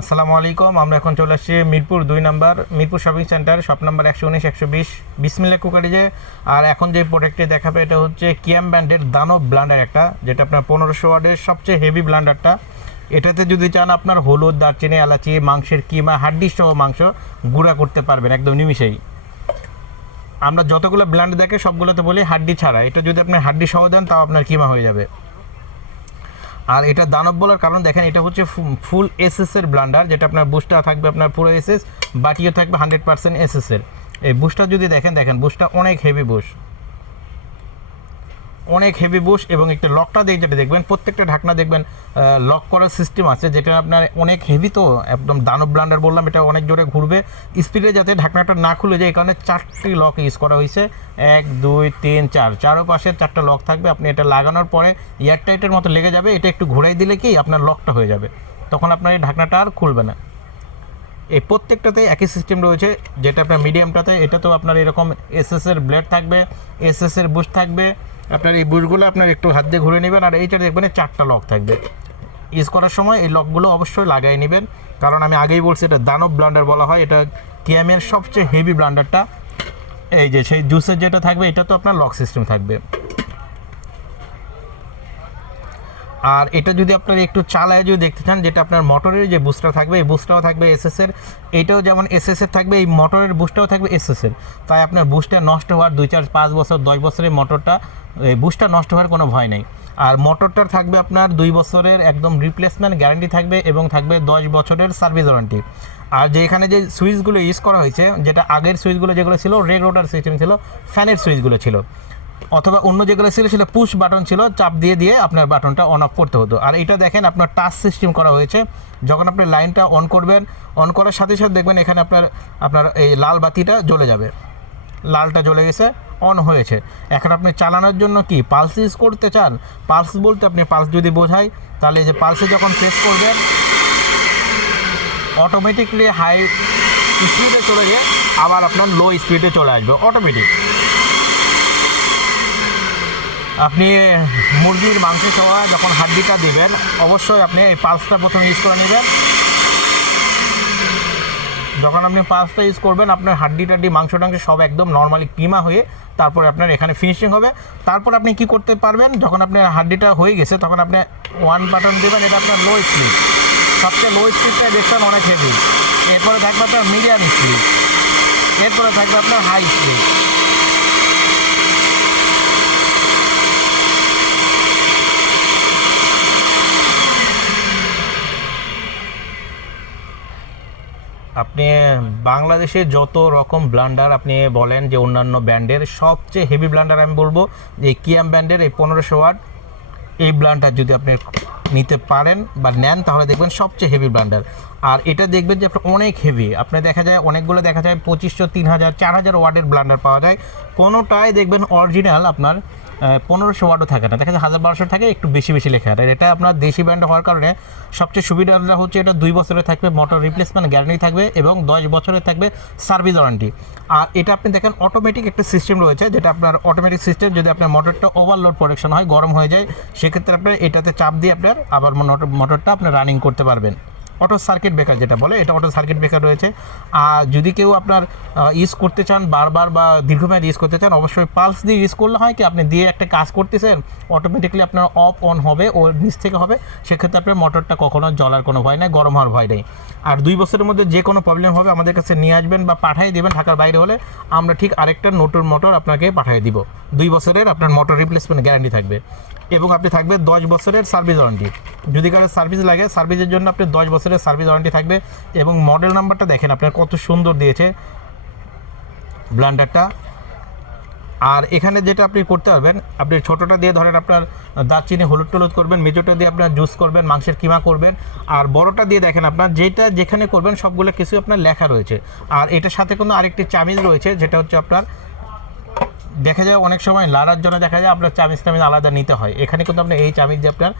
আসসালামু আলাইকুম। আমরা এখন চলে আসছি Mirpur 2 number Mirpur shopping centre, shop number 119 120 বিসমিল্লাহ কুকারিজে। আর এখন যে প্রোডাক্টটি দেখাবে এটা হচ্ছে কিয়াম ব্র্যান্ডের দানব ব্লান্ডার একটা, যেটা আপনার 1500 ওয়াটের সবচেয়ে হেভি ব্লান্ডারটা। এটাতে যদি চান আপনার হলুদ, দারচিনি, এলাচি, মাংসের কিমা, হাড্ডি সহ মাংস গুঁড়া করতে পারবেন একদম নিমিষেই। আমরা যতগুলো ব্লান্ড দেখে সবগুলোতে বলি হাড্ডি ছাড়া, এটা যদি আপনি হাড্ডি সহ দেন তাও আপনার কিমা হয়ে যাবে। আর এটা দানব বলার কারণ দেখেন, এটা হচ্ছে ফুল এসএসের ব্লান্ডার, যেটা আপনার বুস্টার থাকবে আপনার পুরো এসএস, বাটিও থাকবে 100% এসএসের। এই বুস্টার যদি দেখেন বুস্টার অনেক হেভি বুশ, অনেক হেভি বুশ। এবং একটা লকটা দিয়ে যেটা দেখবেন, প্রত্যেকটা ঢাকনা দেখবেন লক করার সিস্টেম আছে, যেটা আপনার অনেক হেভি। তো একদম দানব ব্লান্ডার বললাম, এটা অনেক জোরে ঘুরবে স্পিডে, যাতে ঢাকনাটা না খুলে যায় এই কারণে 4টি লক ইউজ করা হয়েছে। 1 2 3 4, চারো পাশে 4টা লক থাকবে। আপনি এটা লাগানোর পরে এয়ার টাইটের মতো লেগে যাবে, এটা একটু ঘোরাই দিলে কি আপনার লকটা হয়ে যাবে, তখন আপনার এই ঢাকনাটা আর খুলবে না। এই প্রত্যেকটাতে একই সিস্টেম রয়েছে। যেটা আপনার মিডিয়ামটাতে, এটা তো আপনার এরকম এসএসের ব্লেড থাকবে, এসএসের বুশ থাকবে। আপনার এই বুশগুলো আপনার একটু হাত দিয়ে ঘুরে নেবেন। আর এইটা দেখবেন 4টা লক থাকবে। ইউজ করার সময় এই লকগুলো অবশ্যই লাগাই নেবেন, কারণ আমি আগেই বলছি এটা দানব ব্লান্ডার বলা হয়। এটা কিয়ামের সবচেয়ে হেভি ব্লান্ডারটা। এই যে সেই জুসের যেটা থাকবে, এটা তো আপনার লক সিস্টেম থাকবে। আর এটা যদি আপনার একটু চালায় যদি দেখতে চান, যেটা আপনার মোটরের যে বুস্টার থাকবে, এই বুস্টারও থাকবে এসএসের। এইটাও যেমন এসএসের থাকবে, এই মোটরের বুস্টারও থাকবে এসএসের। তাই আপনার বুস্টার নষ্ট হওয়ার 2 4 5 বছর 10 বছরের মোটরটা, এই বুস্টার নষ্ট হওয়ার কোনো ভয় নেই। আর মোটরটার থাকবে আপনার 2 বছরের একদম রিপ্লেসমেন্ট গ্যারান্টি থাকবে, এবং থাকবে 10 বছরের সার্ভিস ওয়ারেন্টি। আর যে এখানে যে সুইচগুলো ইউজ করা হয়েছে, যেটা আগের সুইচগুলো যেগুলো ছিল রেগুলেটর সিস্টেম ছিল, ফ্যানের সুইচগুলো ছিল, অথবা অন্য যেগুলো ছিল সেটা পুশ বাটন ছিল, চাপ দিয়ে দিয়ে আপনার বাটনটা অন অফ করতে হতো। আর এটা দেখেন আপনার টাচ সিস্টেম করা হয়েছে। যখন আপনি লাইনটা অন করবেন, অন করার সাথে সাথে দেখবেন এখানে আপনার এই লাল বাতিটা জ্বলে যাবে, লালটা জ্বলে গেছে, অন হয়েছে। এখন আপনি চালানোর জন্য কি পালস ইউজ করতে চান? পালস বলতে আপনি পালস যদি বোঝাই, তাহলে যে পালসে যখন প্রেস করবেন অটোমেটিকলি হাই স্পিডে চলে গিয়ে আবার আপনার লো স্পিডে চলে আসবে অটোমেটিক। আপনি মুরগির মাংসের সময় যখন হাড্ডিটা দেবেন, অবশ্যই আপনি এই পালসটা প্রথমে ইউজ করে নেবেন। যখন আপনি পালসটা ইউজ করবেন, আপনার হাড্ডি টাড্ডি মাংস টাংস সব একদম নর্মালি কিমা হয়ে তারপরে আপনার এখানে ফিনিশিং হবে। তারপর আপনি কি করতে পারবেন, যখন আপনার হাড্ডিটা হয়ে গেছে তখন আপনি 1 বাটন দেবেন, এটা আপনার লো স্পিড, সবচেয়ে লো স্পিডটাই দেখবেন অনেক হেভি। এরপরে থাকবে আপনার মিডিয়াম স্পিড, এরপরে থাকবে আপনার হাই স্পিড। আপনি বাংলাদেশে যত রকম ব্লান্ডার আপনি বলেন যে অন্যান্য ব্র্যান্ডের, সবচেয়ে হেভি ব্লান্ডার আমি বলবো যে কিয়াম ব্র্যান্ডের এই 1500 ওয়াট এই ব্লান্ডার যদি আপনি নিতে পারেন বা নেন, তাহলে দেখবেন সবচেয়ে হেভি ব্লান্ডার। আর এটা দেখবেন যে আপনার অনেক হেভি, আপনি দেখা যায় অনেকগুলো দেখা যায় 2500 3000 4000 ওয়াটের ব্লান্ডার পাওয়া যায়। কোনোটাই দেখবেন অরিজিনাল আপনার 1500 ওয়াটও থাকে না, দেখা যায় 1200 থাকে, একটু বেশি বেশি লেখা। আর এটা আপনার দেশি ব্র্যান্ড হওয়ার কারণে সবচেয়ে সুবিধাটা হচ্ছে এটা 2 বছরের থাকবে মোটর রিপ্লেসমেন্ট গ্যারান্টি থাকবে, এবং 10 বছরের থাকবে সার্ভিস ওয়ারেন্টি। আর এটা আপনি দেখেন অটোমেটিক একটা সিস্টেম রয়েছে, যেটা আপনার অটোমেটিক সিস্টেম, যদি আপনার মোটরটা ওভারলোড প্রোডাকশন হয়, গরম হয়ে যায়, সেক্ষেত্রে আপনার এটাতে চাপ দিয়ে আপনার আবার মোটরটা আপনি রানিং করতে পারবেন। অটো সার্কিট ব্রেকার যেটা বলে, এটা অটো সার্কিট ব্রেকার রয়েছে। আর যদি কেউ আপনার ইউজ করতে চান বারবার বা দীর্ঘমেয়াদী ইউজ করতে চান, অবশ্যই পালস দিয়ে ইউজ করলে হয় কি, আপনি দিয়ে একটা কাজ করতেছেন, অটোমেটিকলি আপনার অফ অন হবে, ও নিচ থেকে হবে, সেক্ষেত্রে আপনার মোটরটা কখনো জ্বলার কোনো ভয় নেই, গরম হওয়ার ভয় নেই। আর 2 বছরের মধ্যে যে কোনো প্রবলেম হবে আমাদের কাছে নিয়ে আসবেন বা পাঠিয়ে দেবেন, ঢাকার বাইরে হলে আমরা ঠিক আরেকটা নতুন মোটর আপনাকে পাঠিয়ে দিব। 2 বছরের আপনার মোটর রিপ্লেসমেন্ট গ্যারান্টি থাকবে, এবং আপনি থাকবে 10 বছরের সার্ভিস ওয়ারেন্টি। যদি কারো সার্ভিস লাগে, সার্ভিসের জন্য আপনি 10 বছরের সার্ভিস ওয়ারেন্টি থাকবে। এবং মডেল নাম্বারটা দেখেন আপনার কত সুন্দর দিয়েছে ব্লান্ডারটা। আর এখানে যেটা আপনি করতে পারবেন, আপনি ছোটোটা দিয়ে ধরেন আপনার দারচিনি হলুদ টলুদ করবেন, মেজোটা দিয়ে আপনার জুস করবেন, মাংসের কিমা করবেন। আর বড়টা দিয়ে দেখেন আপনার যেটা যেখানে করবেন সবগুলো কিছু আপনার লেখা রয়েছে। আর এটার সাথে কিন্তু আরেকটি চামিচ রয়েছে, যেটা হচ্ছে আপনার দেখা যায় অনেক সময় লাড়ার জন্য দেখা যায় আপনার চামিচ টামিচ আলাদা নিতে হয়। এখানে কিন্তু আপনি এই চামিচ দিয়ে আপনার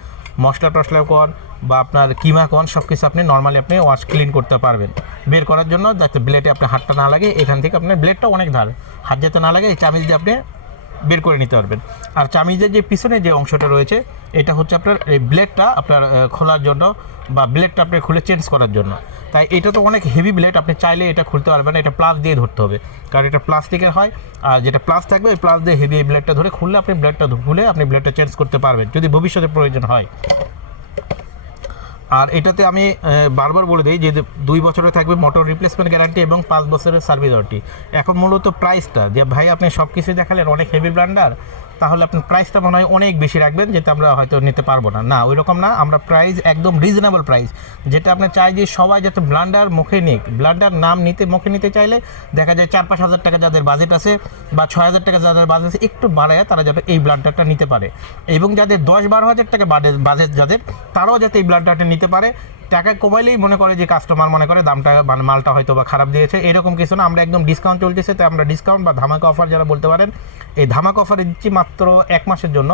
মশলা টশলা কর বা আপনার কিমা কন সব কিছু আপনি নর্মালি আপনি ওয়াশ ক্লিন করতে পারবেন। বের করার জন্য যাতে ব্লেডে আপনার হাতটা না লাগে, এখান থেকে আপনার ব্লেডটা অনেক ধার, হাত যাতে না লাগে, এই চামিচ দিয়ে আপনি বের করে নিতে পারবেন। আর চামিজের যে পিছনে যে অংশটা রয়েছে এটা হচ্ছে আপনার এই ব্লেডটা আপনার খোলার জন্য বা ব্লেডটা আপনি খুলে চেঞ্জ করার জন্য। তাই এটা তো অনেক হেভি ব্লেড, আপনি চাইলে এটা খুলতে পারবেন না, এটা প্লাস দিয়ে ধরতে হবে, কারণ এটা প্লাস্টিকের হয়। আর যেটা প্লাস থাকবে ওই প্লাস দিয়ে হেভি এই ব্লেডটা ধরে খুললে আপনি ব্লেডটা খুলে আপনি ব্লেডটা চেঞ্জ করতে পারবেন যদি ভবিষ্যতে প্রয়োজন হয়। আর এটাতে আমি বারবার বলে দিই যে 2 বছরের থাকবে মোটর রিপ্লেসমেন্ট গ্যারান্টি এবং 5 বছরের সার্ভিস ওয়ারেন্টি। এখন মূলত প্রাইসটা যে ভাই আপনি সব কিছু দেখালেন অনেক হেভি ব্লান্ডার, তাহলে আপনি প্রাইসটা মনে হয় অনেক বেশি রাখবেন, যেটা আমরা হয়তো নিতে পারবো না। না, ওই রকম না, আমরা প্রাইস একদম রিজনেবল প্রাইস, যেটা আপনি চাই যে সবাই যাতে ব্লান্ডার মুখে নিক। ব্লান্ডার নাম মুখে নিতে চাইলে দেখা যায় 4-5 হাজার টাকা যাদের বাজেট আছে বা 6 হাজার টাকা যাদের বাজেট আছে একটু বাড়ায় তারা যাতে এই ব্লান্ডারটা নিতে পারে, এবং যাদের 10-12 হাজার টাকা বাজেট যাদের, তারাও যাতে এই ব্লান্ডারটা নিতে পারে। টাকা কমাইলেই মনে করে যে কাস্টমার মনে করে দামটা মালটা হয়তো বা খারাপ দিয়েছে, এরকম কিছু না। আমরা একদম ডিসকাউন্ট চলতেছে, তো আমরা ডিসকাউন্ট বা ধামাকা অফার যারা বলতে পারেন, এই ধামাকা অফারে দিচ্ছি মাত্র 1 মাসের জন্য।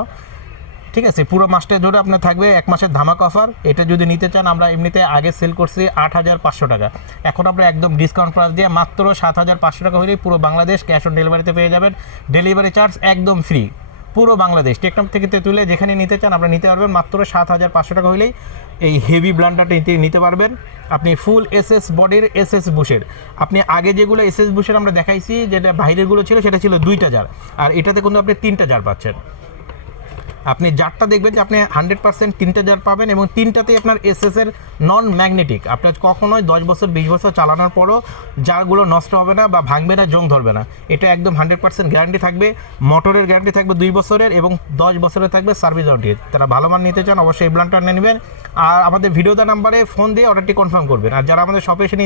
ঠিক আছে, পুরো মাসটা ধরে আপনার থাকবে 1 মাসের ধামাকা অফার। এটা যদি নিতে চান, আমরা এমনিতে আগে সেল করছি 8,500 টাকা, এখন আমরা একদম ডিসকাউন্ট প্রাইস দিয়ে মাত্র 7,500 টাকা হলেই পুরো বাংলাদেশ ক্যাশ অন ডেলিভারিতে পেয়ে যাবেন। ডেলিভারি চার্জ একদম ফ্রি, পুরো বাংলাদেশ টেকনাফ থেকে তুলে যেখানে নিতে চান আমরা নিতে পারবেন। মাত্র 7,500 টাকা হলেই এই হেভি ব্লান্ডারটা নিতে পারবেন। আপনি ফুল এসএস বডির এসএস বুশের, আপনি আগে যেগুলো এসএস বুশের আমরা দেখাইছি যেটা বাইরেরগুলো ছিল সেটা ছিল 2টা জার, আর এটাতে কিন্তু আপনি 3টা জার পাচ্ছেন। আপনি জারটা দেখবেন যে আপনি 100% 3টা জার পাবেন, এবং 3টাতেই আপনার এসএসের নন ম্যাগনেটিক। আপনার কখনোই 10 বছর 20 বছর চালানোর পরও জারগুলো নষ্ট হবে না বা ভাঙবে না, জং ধরবে না। এটা একদম 100% গ্যারান্টি থাকবে। মোটরের গ্যারান্টি থাকবে 2 বছরের এবং 10 বছরের থাকবে সার্ভিস ওয়ারেন্টি। তারা ভালো মান নিতে চান অবশ্যই এই ব্লান্ডারটা নেবেন, আর আমাদের ভিডিও দেওয়া নাম্বারে ফোন দিয়ে অর্ডারটি কনফার্ম করবেন। আর যারা আমাদের শপে এসে